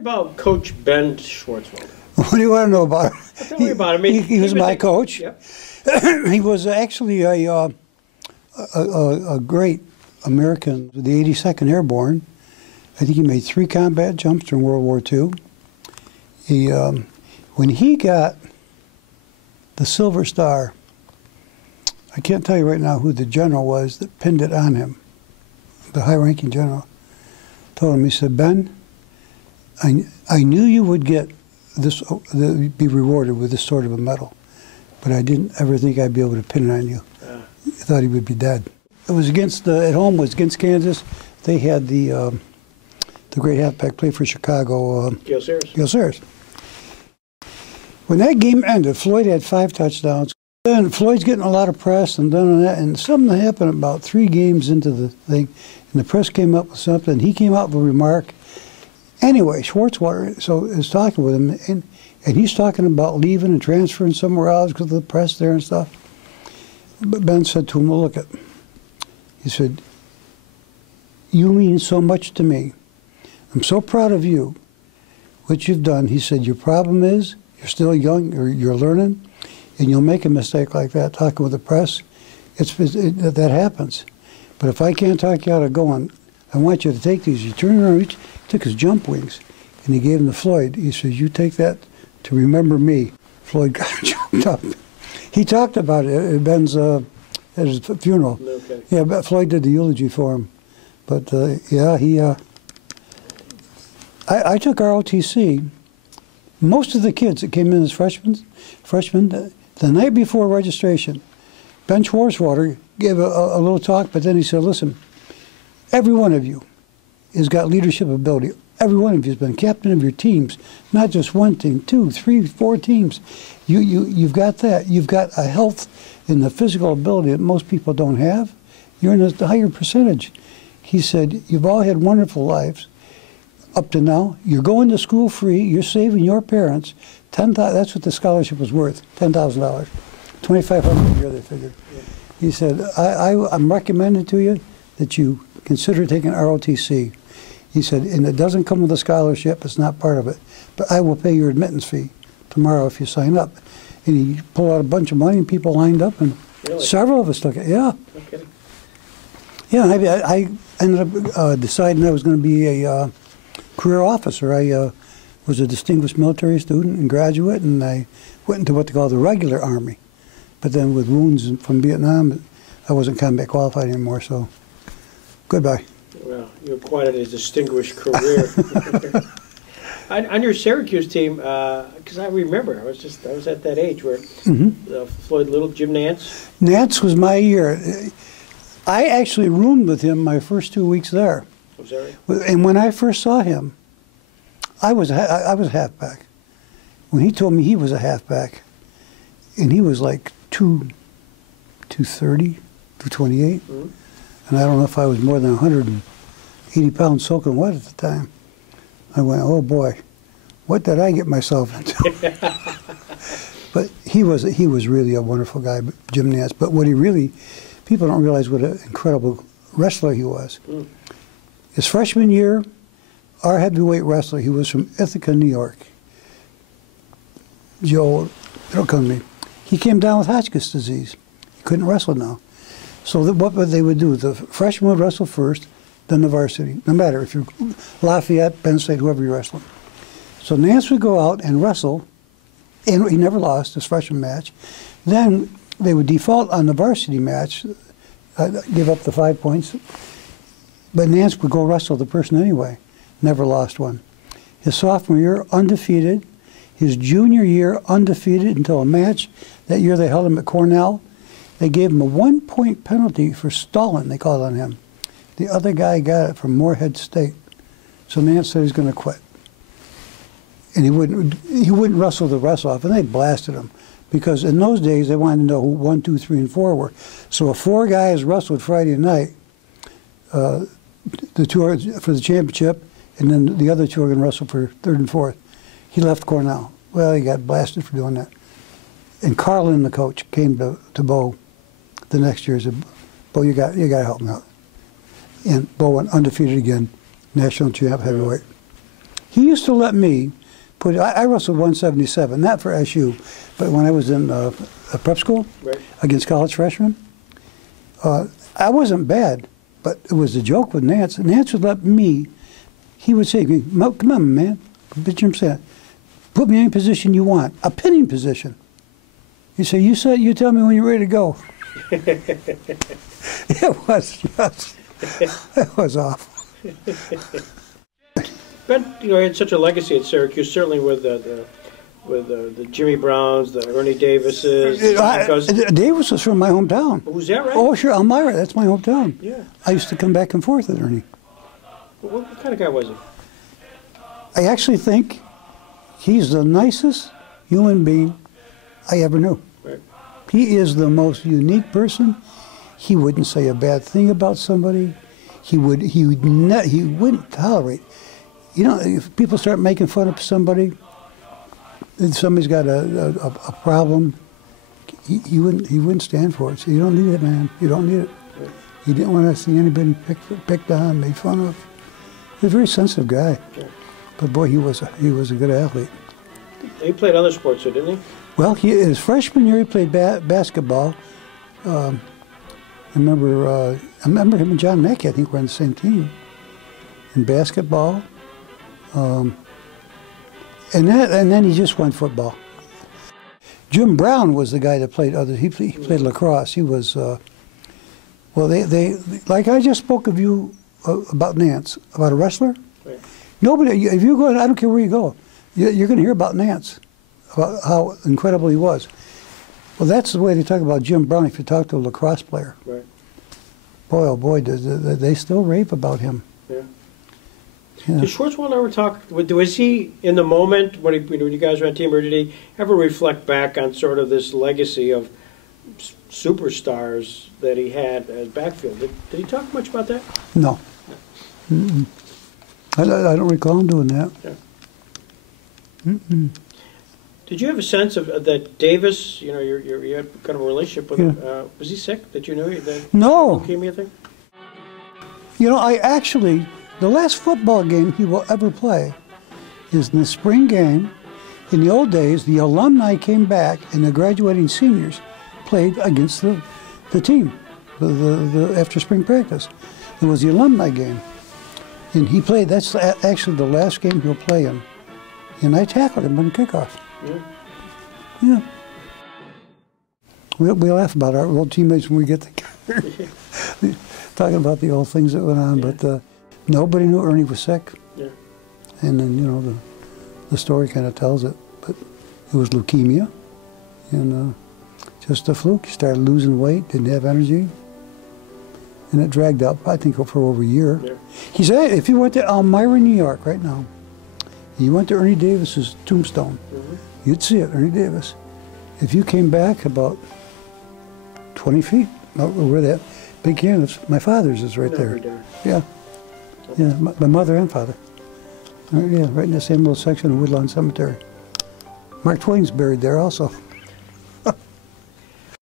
About Coach Ben Schwartzwalder. What do you want to know about him? Tell me about him. He was my coach. Yep. He was actually a great American, the 82nd Airborne. I think he made 3 combat jumps during World War II. When he got the Silver Star, I can't tell you right now who the general was that pinned it on him. The high-ranking general told him, he said, "Ben, I knew you would get this, be rewarded with this sort of a medal, but I didn't ever think I'd be able to pin it on you." I thought he would be dead. It was against at home was against Kansas. They had the great halfback play for Chicago. Gale Sayers. Gale Sayers. When that game ended, Floyd had 5 touchdowns. Then Floyd's getting a lot of press and done on that, and something happened about 3 games into the thing, and the press came up with something. He came out with a remark. Anyway, Schwartzwalder is talking with him, and he's talking about leaving and transferring somewhere else because of the press there and stuff. But Ben said to him, "Well, look, he said, you mean so much to me. I'm so proud of you, what you've done." He said, "Your problem is you're still young, or you're learning, and you'll make a mistake like that, talking with the press. That happens. But if I can't talk you out of going, I want you to take these." He turned around, he took his jump wings, and he gave them to Floyd. He says, "You take that to remember me." Floyd got jumped up. He talked about it at Ben's at his funeral. Okay. Yeah, but Floyd did the eulogy for him. But yeah, I took ROTC. Most of the kids that came in as freshmen, the night before registration, Ben Schwartzwalder gave a little talk, but then he said, "Listen, every one of you has got leadership ability. Every one of you has been captain of your teams, not just one team, 2, 3, 4 teams. You've got that. You've got a health and the physical ability that most people don't have. You're in a higher percentage." He said, "You've all had wonderful lives up to now. You're going to school free. You're saving your parents $10,000. That's what the scholarship was worth, $10,000, $2,500 a year. They figured." Yeah. He said, "I'm recommending to you that you consider taking ROTC." He said, "And it doesn't come with a scholarship. It's not part of it. But I will pay your admittance fee tomorrow if you sign up." And he pulled out a bunch of money, and people lined up, and really? Several of us took it. Yeah. No kidding. Yeah, I ended up deciding I was going to be a career officer. I was a distinguished military student and graduate, and I went into what they call the regular Army. But then with wounds from Vietnam, I wasn't combat qualified anymore, so goodbye. Well, you acquired a distinguished career. On your Syracuse team, because I remember, I was at that age where Floyd Little, Jim Nance. Nance was my year. I actually roomed with him my first 2 weeks there. Was that right? And when I first saw him, I was a halfback. When he told me he was a halfback, and he was like 230, 228, and I don't know if I was more than 180 pounds soaking wet at the time. I went, "Oh boy, what did I get myself into?" But he was really a wonderful guy, Jim Nance. But what he really, people don't realize what an incredible wrestler he was. His freshman year, our heavyweight wrestler, he was from Ithaca, New York. Joe, it'll come to me. He came down with Hodgkin's disease. He couldn't wrestle now. So what they would do, the freshman would wrestle first, then the varsity, no matter if you're Lafayette, Penn State, whoever you're wrestling. So Nance would go out and wrestle, and he never lost his freshman match. Then they would default on the varsity match, give up the 5 points, but Nance would go wrestle the person anyway. Never lost one. His sophomore year, undefeated. His junior year, undefeated until a match. That year they held him at Cornell. They gave him a 1-point penalty for stalling, they called on him. The other guy got it from Morehead State. So Nance said he's going to quit. And he wouldn't wrestle the rest off, and they blasted him. Because in those days, they wanted to know who 1, 2, 3, and 4 were. So if 4 guys wrestled Friday night, the 2 are for the championship, and then the other 2 are going to wrestle for 3rd and 4th. He left Cornell. Well, he got blasted for doing that. And Carlin, the coach, came to Bo the next year and said, "Bo, you got to help me out." And Bo went undefeated again, national champ heavyweight. He used to let me put, I wrestled 177, not for SU, but when I was in a prep school against college freshmen. I wasn't bad, but it was a joke with Nance. Nance would let me, he would say, come on, man, put me in any position you want, a pinning position. He said, you tell me when you're ready to go. It was just, it was awful. Ben, you had such a legacy at Syracuse, certainly with the Jimmy Browns, the Ernie Davises. Davis was from my hometown. Was that right? Oh, sure, Elmira, that's my hometown. Yeah. I used to come back and forth with Ernie. What kind of guy was he? I actually think he's the nicest human being I ever knew. Right. He is the most unique person. He wouldn't say a bad thing about somebody. He wouldn't tolerate. You know, if people start making fun of somebody, if somebody's got a problem, he wouldn't stand for it. So you don't need it, man. You don't need it. Right. He didn't want to see anybody picked on, made fun of. He was a very sensitive guy. Sure. But boy, he was a good athlete. He played other sports, too, didn't he? Well, his freshman year he played basketball. I remember him and John Mackey, I think, were on the same team in basketball. And then he just went football. Jim Brown was the guy that played other. He played lacrosse. He was well. They like I just spoke of you about Nance, about a wrestler. Right. Nobody. If you go, I don't care where you go, you're going to hear about Nance, about how incredible he was. Well, that's the way they talk about Jim Brown. If you talk to a lacrosse player, right. Boy, oh boy, they still rave about him. Yeah. Yeah. Did Schwartzwalder ever talk? Was he in the moment when you guys were on team, or did he ever reflect back on sort of this legacy of superstars that he had as backfield? Did he talk much about that? No. Mm-mm. I don't recall him doing that. Yeah. Mm-mm. Did you have a sense of that Davis? You know, you had kind of a relationship with him. Was he sick? Did you know the no leukemia thing? You know, the last football game he will ever play is in the spring game. In the old days, the alumni came back and the graduating seniors played against the team after spring practice. It was the alumni game. And he played, that's actually the last game he'll play in. And I tackled him on kickoff. Yeah. We laugh about our old teammates when we get together, talking about the old things that went on. Yeah. But nobody knew Ernie was sick. Yeah. And then, you know, the story kind of tells it. But it was leukemia, and just a fluke. He started losing weight, didn't have energy. And it dragged up, I think, for over a year. Yeah. He said, if you went to Elmira, New York right now, and you went to Ernie Davis's tombstone, you'd see it, Ernie Davis. If you came back about 20 feet, where that big canvas, my father's is right there. Yeah. Yeah, my mother and father. Yeah, right in the same little section of Woodlawn Cemetery. Mark Twain's buried there also.